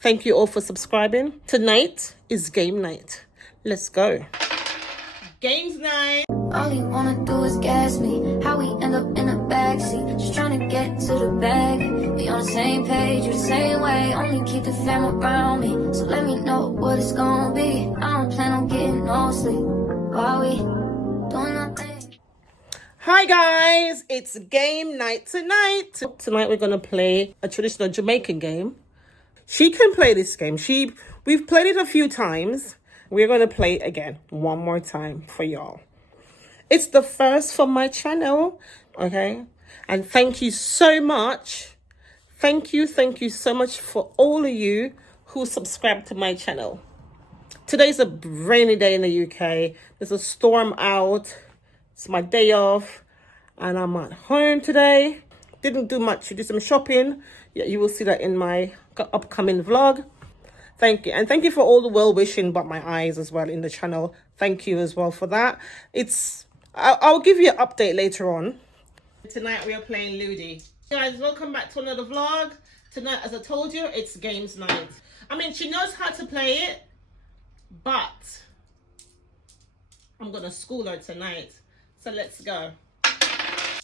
Thank you all for subscribing. Tonight is game night. Let's go. Games night. All you wanna do is gas me. How we end up in the backseat, just trying to get to the bag. We on the same page, you the same way. Only keep the fam around me, so let me know what it's gonna be. I don't plan on getting no sleep while we doing nothing. Hi guys, it's game night tonight. Tonight we're gonna play a traditional Jamaican game. She can play this game. We've played it a few times. We're gonna play it again one more time for y'all. It's the first for my channel, okay? And thank you so much. Thank you so much for all of you who subscribe to my channel. Today's a rainy day in the UK. There's a storm out. It's my day off and I'm at home today. Didn't do much. Did some shopping. Yeah, you will see that in my upcoming vlog. Thank you. And thank you for all the well-wishing about my eyes as well in the channel. Thank you as well for that. I'll give you an update later on. Tonight we are playing Ludy. Guys, welcome back to another vlog. Tonight, as I told you, it's games night. I mean, she knows how to play it, but I'm going to school her tonight. So let's go.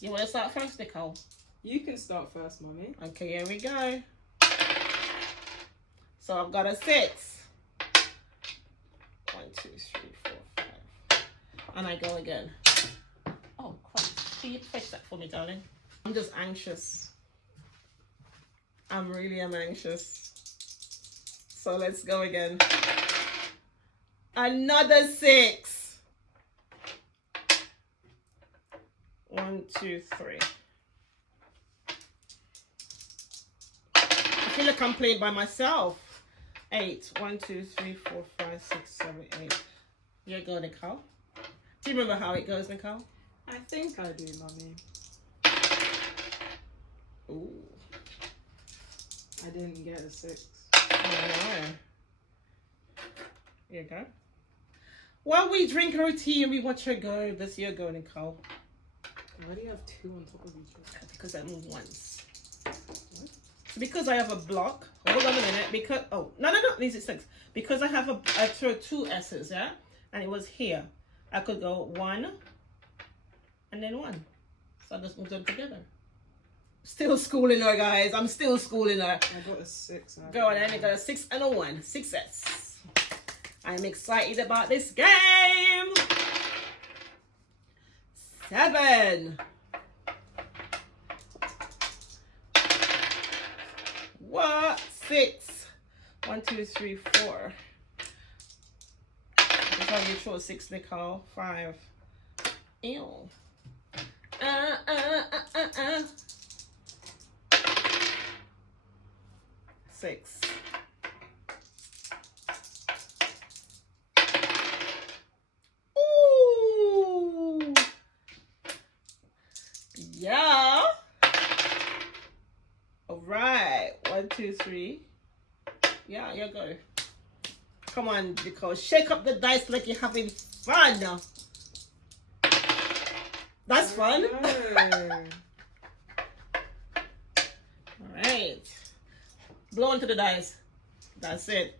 You want to start first, Nicole? You can start first, Mommy. Okay, here we go. So I've got a 6. 1, 2, 3, 4, 5. And I go again. Oh, Christ. Can you fetch that for me, darling? I'm just anxious. I really am anxious. So let's go again. Another 6. 1, 2, 3. I feel like I'm playing by myself. 8. 1, 2, 3, 4, 5, 6, 7, 8. Here you go, Nicole. Do you remember how it goes, Nicole? I think I do, Mommy. Ooh. I didn't get a 6. Oh, no. Here you go. While we drink our tea and we watch her go, this year go, Nicole. Why do you have 2 on top of each other? Because I move once. What? Because I have a block. Hold on a minute. Because no, these are 6. Because I throw 2 S's, yeah, and it was here. I could go 1 and then 1. So I just move them together. Still schooling her, guys. I'm still schooling her. I got a 6. Go on, then I got a 6 and a 1. Success. I'm excited about this game. 7. What? 6. 1, 2, 3, 4. That's how you throw 6, Nicole. 5. Ew. 6. Ooh. Yeah. All right. 1, 2, 3. Yeah, you go. Come on, Nicole. Shake up the dice like you're having fun. That's fun. All right. Blow into the dice. That's it.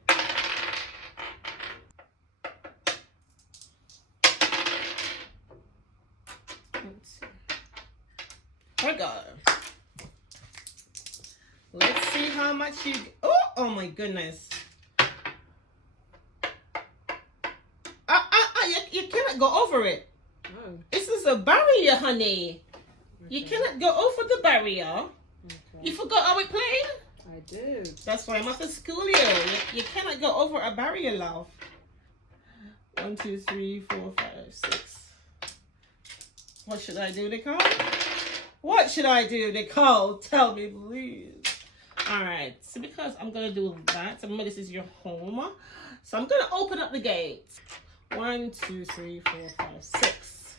Here we go. Let's see how much you... Oh my goodness. You cannot go over it. Oh. This is a barrier, honey. Okay. You cannot go over the barrier. Okay. You forgot how we played? I did. That's why I'm at the school you. You cannot go over a barrier, love. 1, 2, 3, 4, 5, 6. What should I do, Nicole? What should I do, Nicole? Tell me, please. All right. So because I'm going to do that, so remember this is your home. So I'm going to open up the gate. 1, 2, 3, 4, 5, 6.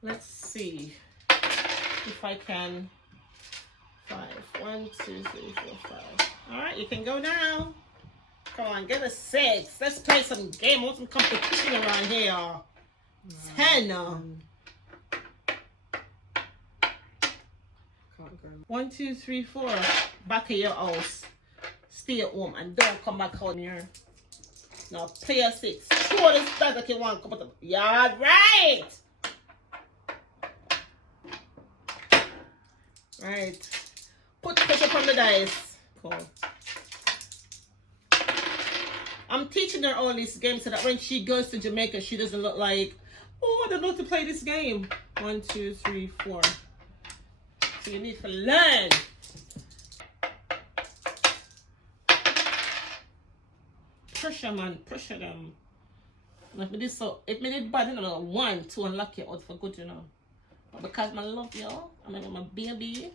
Let's see if I can. 5. 1, 2, 3, 4, 5. All right, you can go now. Come on, get a 6. Let's play some game. I want some competition around here. 10. 1, 2, 3, 4. Back of your house. Stay at home and don't come back out here. Now play a 6. Show this guy that you want to come up. Yeah, right. Right. Put pressure on the dice. Cool. I'm teaching her all these games so that when she goes to Jamaica, she doesn't look like, oh, I don't know how to play this game. 1, 2, 3, 4. So you need to learn. Pressure, man. Pressure them. If me did bad, you know, 1 to unlock you out for good, you know. But because I love you, I'm like my baby.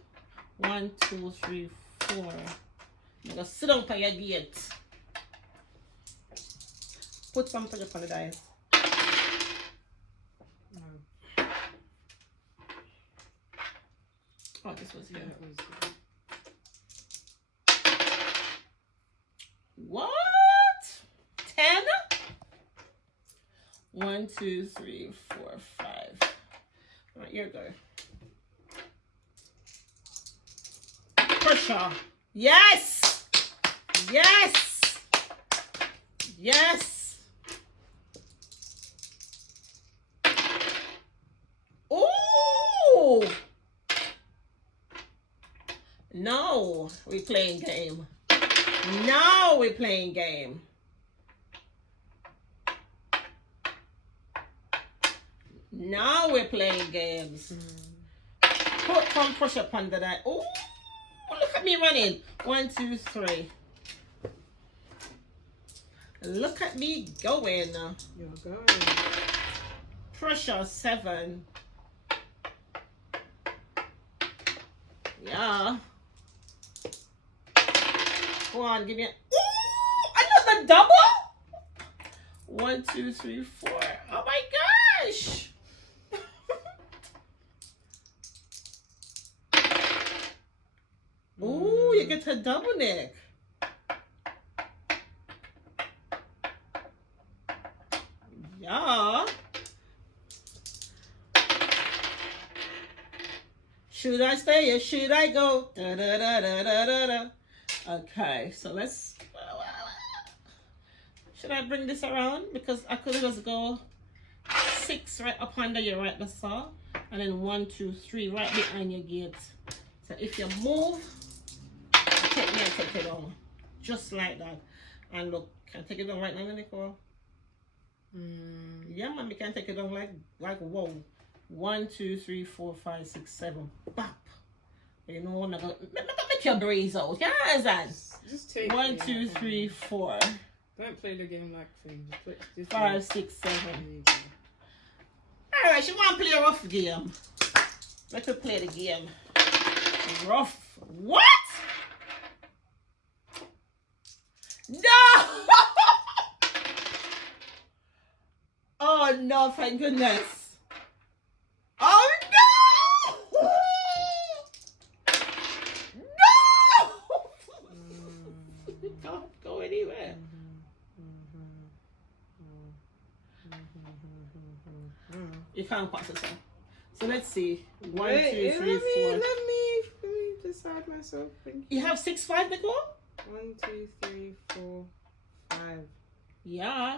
1, 2, 3, 4. I'm gonna sit down for your gate. Put some pressure on the dice. Oh, this was here. What? 10? 1, 2, 3, 4, 5. All right, here go. Pressure. Yes. Yes. Yes. Ooh. No, we're playing game. No, we're playing game. Now we're playing games. Put some push up under that. Oh, look at me running. 1, 2, 3. Look at me going. You're going. Pressure 7. Yeah. Go on, give me a. Ooh, another double. 1, 2, 3, 4. Oh my gosh. Ooh, you get a double neck. Yeah. Should I stay or should I go? Da, da, da, da, da, da, da. Okay, so let's. Should I bring this around? Because I could just go 6 right up under your right the saw, and then 1, 2, 3 right behind your gate. So if you move, take me and take it down, just like that. And look, can I take it down right now, Nicole? Yeah, man, we can take it down like whoa. 1, 2, 3, 4, 5, 6, 7. Bop. You know, I'm not gonna make your breeze out. You understand? Just take 1, 2, 3, 4. Don't play the game like things. 5, 6, 7. Alright, she want to play a rough game. Let her play the game. Rough. What? No! Oh no, thank goodness. Oh no! No! You can't go anywhere. You can't pass it on. So let's see. 1, 2, 3, 4. Let me decide myself. You have 6, 5, Nicole? 1, 2, 3, 4, 5. Yeah.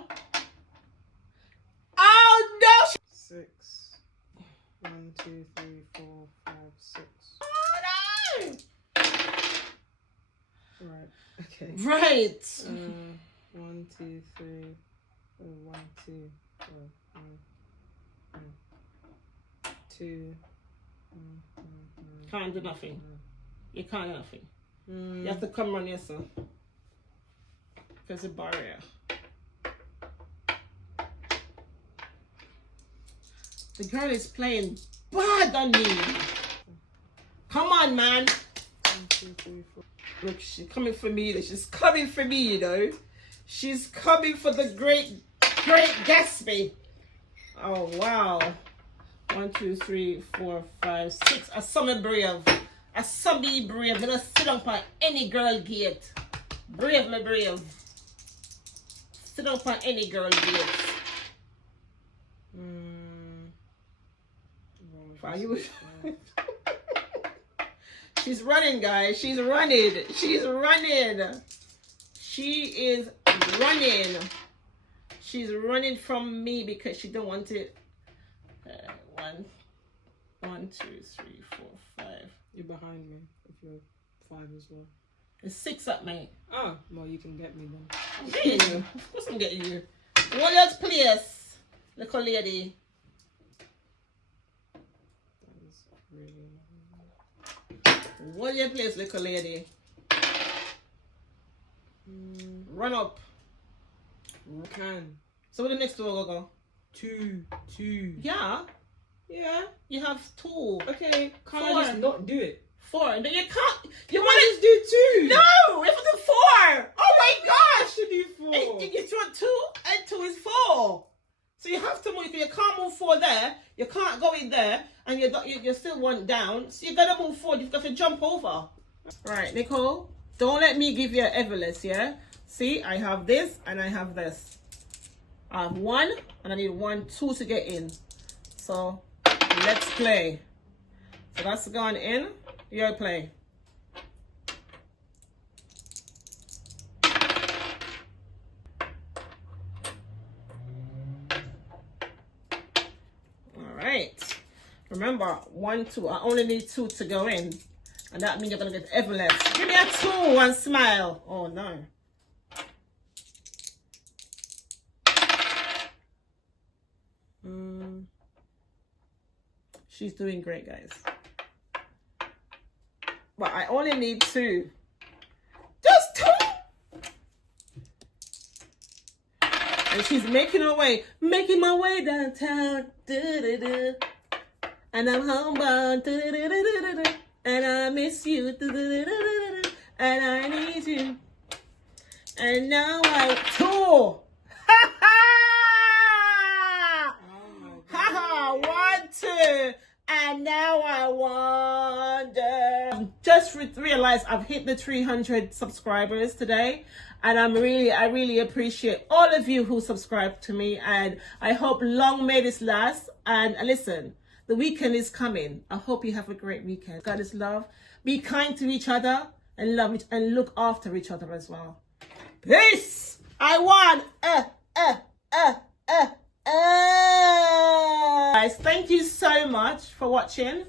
Oh no! 6. 1, 2, 3, 4, 5, 6. Oh no! Right. Okay. Right. 1, 2, 3. 1, 2, 2. Can't do nothing. You can't do nothing. You have to come on yourself. There's a barrier. The girl is playing bad on me. Come on, man. 1, 2, 3, 4. Look, she's coming for me. She's coming for me, you know. She's coming for the great Gatsby. Oh, wow. 1, 2, 3, 4, 5, 6. A summer brave. A summer brave. I'm gonna sit down for any girl gate. Brave, my brave. Sit down for any girl gate. Are you? She's running, guys. She's running. She's running. She is running. She's running from me because she don't want it. 1, 2, 3, 4, 5. You're behind me if you're 5 as well. It's 6 up, mate. Oh, well, you can get me then. I'm getting you. Of course I'm getting you. What else, please? Little lady. That is really... What your place, little lady? Run up. Can. So where the next door go? 2. Yeah. Yeah. You have 2. Okay. Can't I 4. just not do it? 4. No, you can't. You Why want just do 2? No, it was a 4. Oh my I gosh. should do 4. And you throw 2 and 2 is 4. So you have to move. You can't move 4 there. You can't go in there, and you're still 1 down. So you gotta move forward. You've got to jump over. Right, Nicole. Don't let me give you an Everless, yeah? See, I have this and I have this. I have 1 and I need 1, 2 to get in. So let's play. So that's gone in. Your play. All right. Remember, 1, 2. I only need 2 to go in. And that means you're going to get Everless. Give me a 2 and smile. Oh, no. She's doing great, guys. But I only need 2. Just 2! And she's making her way. Making my way downtown. Do-do-do. And I'm homebound. Do-do-do-do-do-do. And I miss you. Do-do-do-do-do-do. And I need you. And now I... 2! Ha ha! Ha ha! 1, 2. And now I wonder. Just realized I've hit the 300 subscribers today, and I really appreciate all of you who subscribe to me, and I hope long may this last. And listen, the weekend is coming. I hope you have a great weekend. God is love. Be kind to each other and love it and look after each other as well. Peace. I won. Guys, thank you so much for watching.